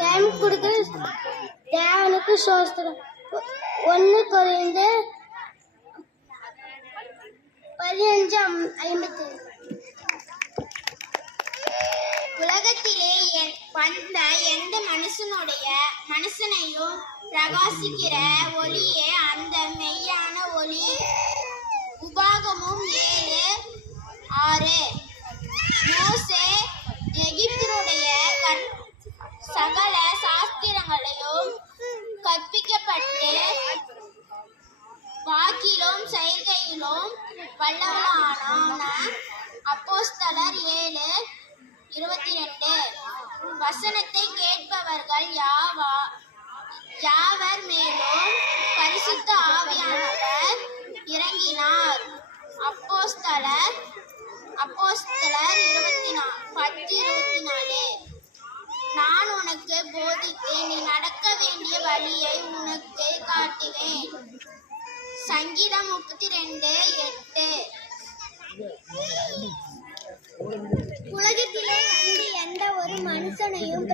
Time கொடுக்குற தேவனுக்கு சோஸ்திரம். 1 கொரிந்தியர் 15:57. உலகத்திலே வந்த எந்த மனுஷனையும் பிரகாசிக்கிற ஒளியே அந்த மெய்யான ஒளி. உபாகமும் 7:6. மோசே எகிப்தியருடைய சகல சாஸ்திரங்களையும் கற்பிக்கப்பட்டு வாக்கிலும் செய்கையிலும் வல்லவனான. அப்போஸ்தலர் 7:22. வசனத்தை கேட்பவர்கள் யாவர் மேலும் பரிசுத்த ஆவியானவர் இறங்கினார். அப்போஸ்தலர் 10:24. நான் உனக்கு போதித்து நீ நடக்க வேண்டிய வழியை உனக்கு காட்டுவேன். சங்கீதம் 32:8. உலகத்திலே வந்து எந்த ஒரு மனுஷனையும்